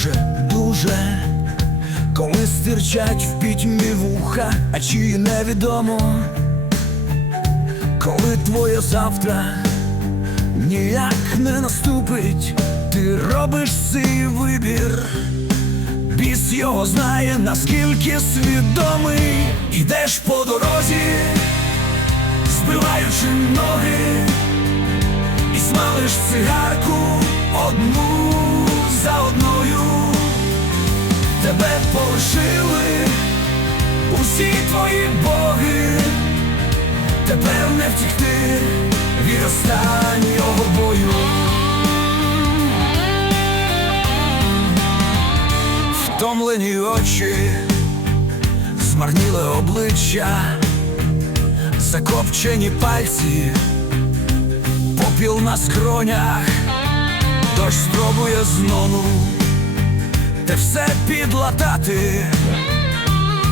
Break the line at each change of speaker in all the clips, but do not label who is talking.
дуже, дуже, коли стирчать в пітьмі вуха, а чиї невідомо, коли твоє завтра ніяк не наступить, ти робиш свій вибір. Біс його знає, наскільки свідомий, ідеш по дорозі, збиваючи ноги, і смалиш цигарку одну за одною. Тебе полишили усі твої боги, тепер не втікти від останнього бою. Втомлені очі, змарніле обличчя, закопчені пальці, попіл на скронях, дощ спробує знову те все підлатати,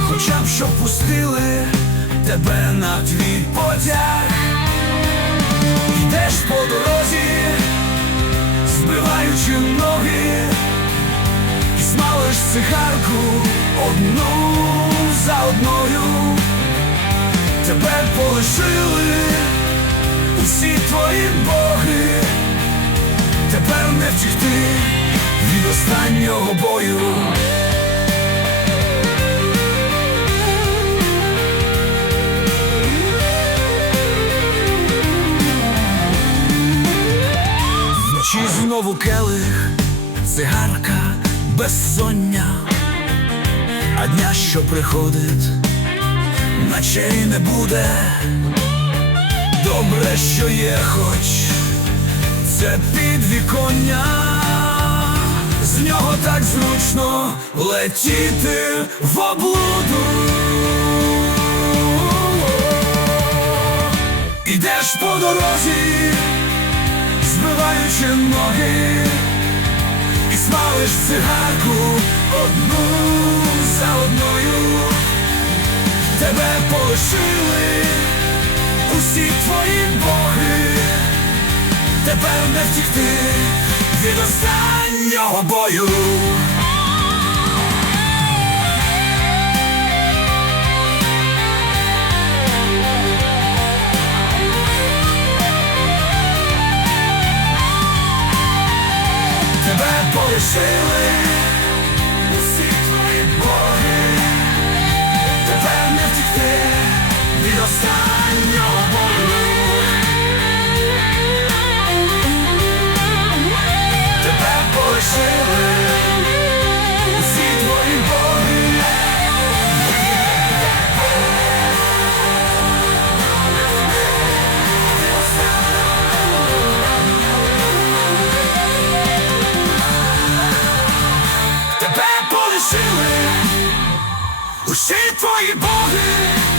хоча б щоб пустили тебе на твій потяг, йдеш по дорозі, збиваючи ноги. І смалиш цигарку одну за одною, тебе полишили усі твої боги, тепер не втікти від останнього бою. Вночі знову келих, цигарка, безсоння, а дня, що приходить, наче й не буде. Добре, що є хоч це підвіконня, з нього так зручно летіти в облуду. Ідеш по дорозі, збиваючи ноги, і смалиш цигарку одну за одною. Тебе полишили усі твої боги, тепер не втікти від останнього бою. Тебе полишили Тебе усі твої боги.